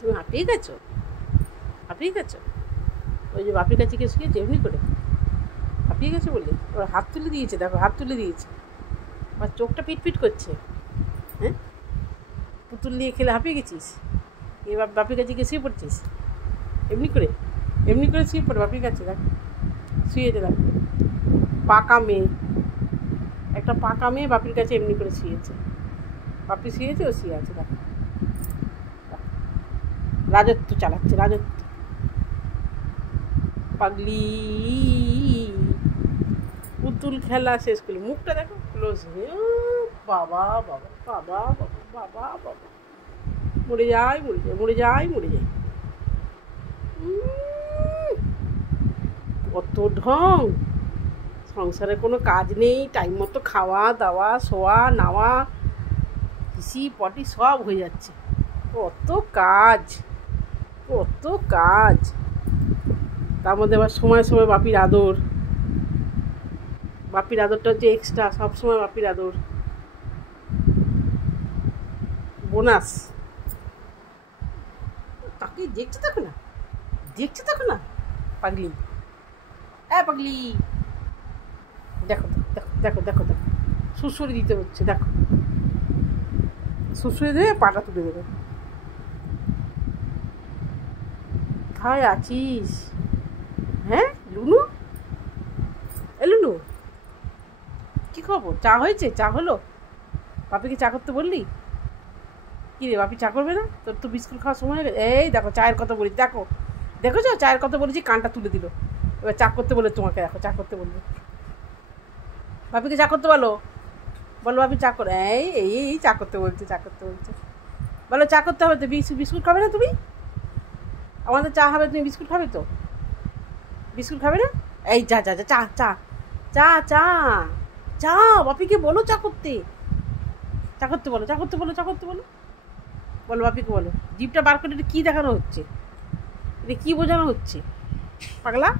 তুমি হাঁপিয়ে গেছো? হাঁপিয়ে গেছো? ওই যে বাপির কাছে গিয়ে শুয়েছে এমনি করে হাঁপিয়ে গেছে বলে ওর হাত তুলে দিয়েছে, দেখো হাত তুলে দিয়েছে, আমার চোখটা পিটপিট করছে। হ্যাঁ, পুতুল নিয়ে খেলে হাঁপিয়ে গেছিস? এবার বাপির কাছে গিয়ে শুয়ে পড়ছিস এমনি করে, এমনি করে শুয়ে পড়ে বাপির কাছে। দেখ শুয়েছে, দেখ পাকা মেয়ে, একটা পাকা মেয়ে বাপির কাছে এমনি করে শুয়েছে। বাপি শুয়েছে, ও শুয়ে আছে। দেখ রাজত্ব চালাচ্ছে, রাজত্ব। পাগলি পুতুল খেলা শেষ করলি, মুখটা দেখো ক্লোজ হয়ে, বাবা বাবা বাবা বাবা বাবা বাবা, মরে যাই মরে যাই মরে যাই মরে যাই। কত ঢং, সংসারে কোনো কাজ নেই, টাইম মতো খাওয়া দাওয়া শোয়া নাওয়া পিসি পটি সব হয়ে যাচ্ছে, কত কাজ কত কাজ। তার মধ্যে আবার সময় সময় বাপির আদর, বাপির আদরটা হচ্ছে এক্সট্রা, সবসময় বাপির আদর বোনাস। তাকে দেখছে দেখো না, দেখছে দেখো না পাগলি, পাগলি দেখো দেখো দেখো দেখো দেখো, সুসুরি দিতে হচ্ছে, দেখো সুসুরি দেবে, পাটা তুলে দেবে। কোথায় আছিস? হ্যাঁ লুনু, লুনু কী খবর? চা হয়েছে? চা হলো? বাপিকে চা করতে বললি? কী রে বাপি চা করবে না? তোর তো বিস্কুট খাওয়ার সময় হয়ে গেছে। এই দেখো চায়ের কথা বলি, দেখো দেখেছো চায়ের কথা বলেছি, কানটা তুলে দিল। এবার চা করতে বলে তোমাকে, দেখো চা করতে বলবে। বাপিকে চা করতে বলো, বলো বাপি চা করে, এই এই এই চা করতে বলছে, চা করতে বলছে। বলো চা করতে হবে তো, বিস্কুট খাবে না তুমি? আমাদের চা হবে, তুমি বিস্কুট খাবে তো? বিস্কুট খাবে না? এই যা যা যা, চা চা চা চা চা, বাপিকে বলো চা করতে, চা করতে বলো, চা করতে বলো, চা করতে বলো, বলো বাপিকে বলো। জিভটা বার করে এটা কী দেখানো হচ্ছে? এটা কী বোঝানো হচ্ছে পাগলা?